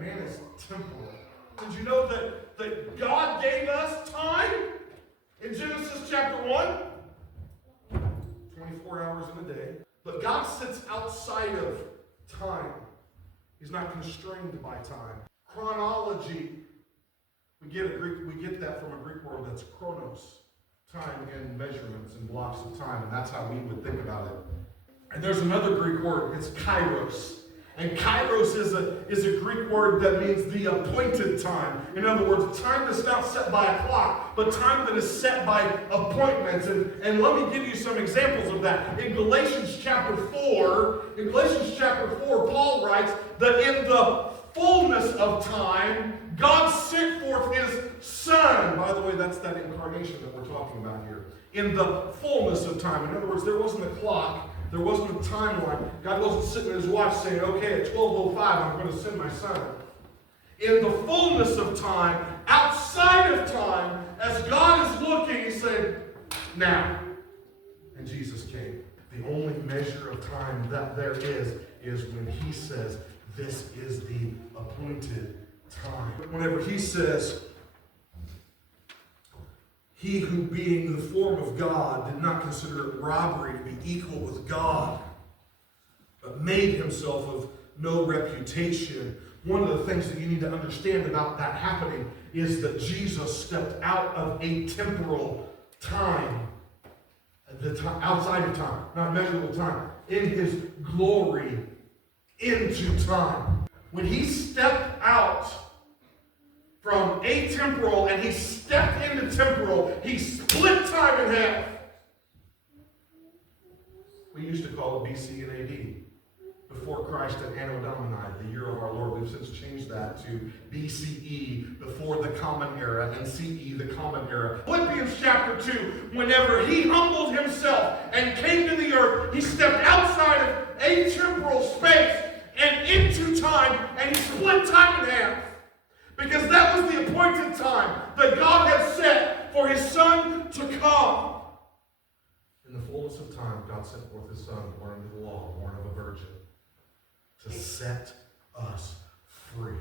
Man is temporal. Did you know that God gave us time in Genesis chapter 1? 24 hours in a day. But God sits outside of time. He's not constrained by time. Chronology, we get that from a Greek word that's chronos, time and measurements and blocks of time, and that's how we would think about it. And there's another Greek word, it's kairos. And kairos is a Greek word that means the appointed time. In other words, time that's not set by a clock, but time that is set by appointments. And let me give you some examples of that. In Galatians chapter 4, Paul writes that in the fullness of time, God sent forth his Son. By the way, that's that incarnation that we're talking about here. In the fullness of time. In other words, there wasn't a clock. There wasn't a timeline. God wasn't sitting at his watch saying, okay, at 12:05, I'm going to send my Son. In the fullness of time, outside of time, as God is looking, he said, now. And Jesus came. The only measure of time that there is when he says, this is the appointed time. Whenever he says, he who being the form of God did not consider it robbery to be equal with God, but made himself of no reputation. One of the things that you need to understand about that happening is that Jesus stepped out of a temporal time, outside of time, not measurable time, in his glory into time. When he stepped out from atemporal and he stepped into temporal, he split time in half. We used to call it BC and AD. Before Christ and Anno Domini, the year of our Lord. We've since changed that to BCE, before the Common Era, and CE, the Common Era. Philippians chapter 2, whenever he humbled himself and came to the earth, he stepped outside of atemporal space and into time, and he split time in half. Because that was the appointed time that God had set for his Son to come. In the fullness of time, God sent forth his Son, born under the law, born of a virgin, to set us free.